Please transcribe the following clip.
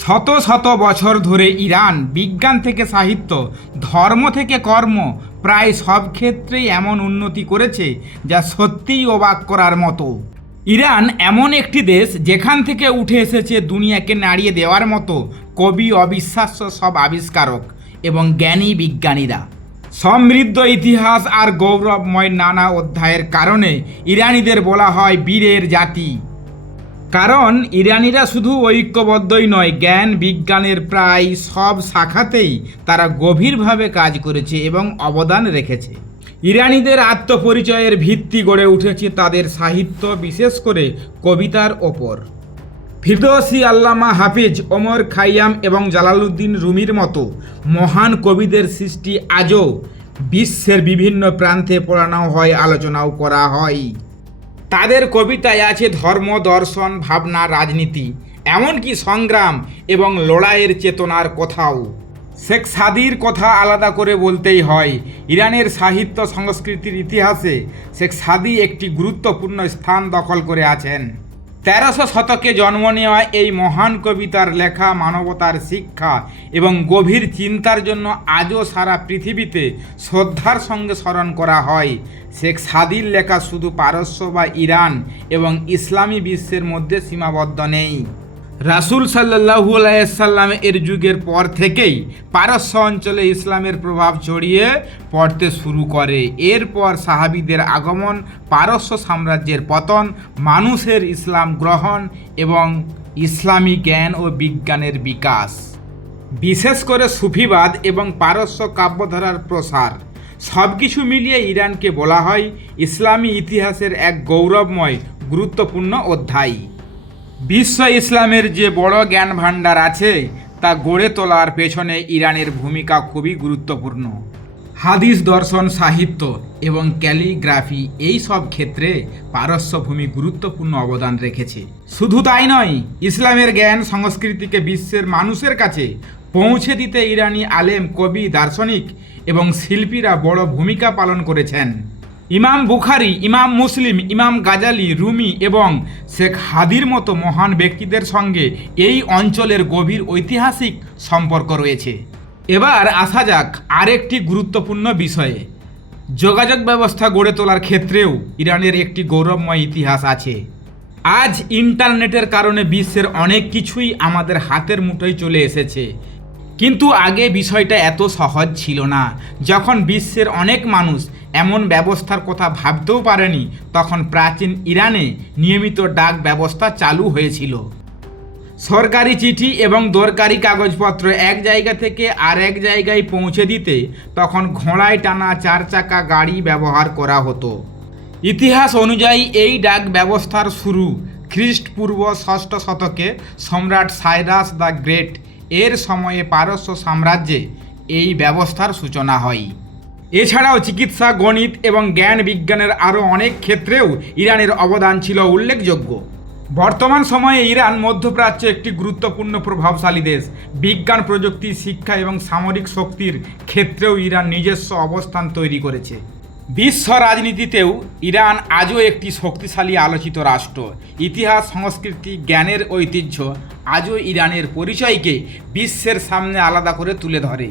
শত শত বছর ধরে ইরান বিজ্ঞান থেকে সাহিত্য, ধর্ম থেকে কর্ম প্রায় সব ক্ষেত্রেই এমন উন্নতি করেছে যা সত্যিই অবাক করার মতো। ইরান এমন একটি দেশ যেখান থেকে উঠে এসেছে দুনিয়াকে নাড়িয়ে দেওয়ার মতো কবি, অবিশ্বাস্য সব আবিষ্কারক এবং জ্ঞানী বিজ্ঞানীরা। সমৃদ্ধ ইতিহাস আর গৌরবময় নানা অধ্যায়ের কারণে ইরানিদের বলা হয় বীরের জাতি। কারণ ইরানিরা শুধু ঐক্যবদ্ধই নয়, জ্ঞান বিজ্ঞানের প্রায় সব শাখাতেই তারা গভীরভাবে কাজ করেছে এবং অবদান রেখেছে। ইরানিদের আত্মপরিচয়ের ভিত্তি গড়ে উঠেছে তাদের সাহিত্য, বিশেষ করে কবিতার ওপর। ফিরদৌসী, আল্লামা হাফিজ, ওমর খাইয়াম এবং জালালউদ্দিন রুমির মতো মহান কবিদের সৃষ্টি আজও বিশ্বের বিভিন্ন প্রান্তে পড়ানো হয়, আলোচনাও করা হয়। তাদের কবিতায় আছে ধর্ম, দর্শন, ভাবনা, রাজনীতি, এমনকি সংগ্রাম এবং লড়াইয়ের চেতনার কথাও। শেখ সাদির কথা আলাদা করে বলতেই হয়। ইরানের সাহিত্য সংস্কৃতির ইতিহাসে শেখ সাদি একটি গুরুত্বপূর্ণ স্থান দখল করে আছেন। 1300 শতকে জন্ম নেওয়া এই মহান কবিতার লেখা মানবতার শিক্ষা এবং গভীর চিন্তার জন্য আজও সারা পৃথিবীতে শ্রদ্ধার সঙ্গে স্মরণ করা হয়। শেখ সাদির লেখা শুধু পারস্য বা ইরান এবং ইসলামী বিশ্বের মধ্যে সীমাবদ্ধ নেই। রাসূল সাল্লাল্লাহু আলাইহি সাল্লাম এর যুগের পর থেকেই পারস্য অঞ্চলে ইসলামের প্রভাব ছড়িয়ে পড়তে শুরু করে। এরপর সাহাবীদের আগমন, পারস্য সাম্রাজ্যের পতন, মানুষের ইসলাম গ্রহণ এবং ইসলামী জ্ঞান ও বিজ্ঞানের বিকাশ, বিশেষ করে সুফিবাদ এবং পারস্য কাব্যধারার প্রসার, সব কিছু মিলিয়ে ইরানকে বলা হয় ইসলামী ইতিহাসের এক গৌরবময় গুরুত্বপূর্ণ অধ্যায়। বিশ্ব ইসলামের যে বড় জ্ঞান ভাণ্ডার আছে তা গড়ে তোলার পেছনে ইরানের ভূমিকা খুবই গুরুত্বপূর্ণ। হাদিস, দর্শন, সাহিত্য এবং ক্যালিগ্রাফি এই সব ক্ষেত্রে পারস্য ভূমি গুরুত্বপূর্ণ অবদান রেখেছে। শুধু তাই নয়, ইসলামের জ্ঞান সংস্কৃতিকে বিশ্বের মানুষের কাছে পৌঁছে দিতে ইরানি আলেম, কবি, দার্শনিক এবং শিল্পীরা বড় ভূমিকা পালন করেছেন। ইমাম বুখারী, ইমাম মুসলিম, ইমাম গাজালি, রুমি এবং শেখ হাদির মতো মহান ব্যক্তিদের সঙ্গে এই অঞ্চলের গভীর ঐতিহাসিক সম্পর্ক রয়েছে। এবার আসা যাক আরেকটি গুরুত্বপূর্ণ বিষয়ে। যোগাযোগ ব্যবস্থা গড়ে তোলার ক্ষেত্রেও ইরানের একটি গৌরবময় ইতিহাস আছে। আজ ইন্টারনেটের কারণে বিশ্বের অনেক কিছুই আমাদের হাতের মুঠোয় চলে এসেছে, কিন্তু আগে বিষয়টা এত সহজ ছিল না। যখন বিশ্বের অনেক মানুষ এমন ব্যবস্থার কথা ভাবতেও পারেনি, তখন প্রাচীন ইরানে নিয়মিত ডাক ব্যবস্থা চালু হয়েছিল। সরকারি চিঠি এবং দরকারি কাগজপত্র এক জায়গা থেকে আরেক জায়গায় পৌঁছে দিতে তখন ঘোড়ায় টানা 4 চাকা গাড়ি ব্যবহার করা হতো। ইতিহাস অনুযায়ী এই ডাক ব্যবস্থার শুরু খ্রিস্টপূর্ব 6ষ্ঠ শতকে সম্রাট সাইরাস দ্য গ্রেট এর সময়ে পারস্য সাম্রাজ্যে এই ব্যবস্থার সূচনা হয়। এছাড়াও চিকিৎসা, গণিত এবং জ্ঞান বিজ্ঞানের আরও অনেক ক্ষেত্রেও ইরানের অবদান ছিল উল্লেখযোগ্য। বর্তমান সময়ে ইরান মধ্যপ্রাচ্যে একটি গুরুত্বপূর্ণ প্রভাবশালী দেশ। বিজ্ঞান, প্রযুক্তি, শিক্ষা এবং সামরিক শক্তির ক্ষেত্রেও ইরান নিজস্ব অবস্থান তৈরি করেছে। বিশ্ব রাজনীতিতেও ইরান আজও একটি শক্তিশালী আলোচিত রাষ্ট্র। ইতিহাস, সংস্কৃতি, জ্ঞানের ঐতিহ্য আজও ইরানের পরিচয়কে বিশ্বের সামনে আলাদা করে তুলে ধরে।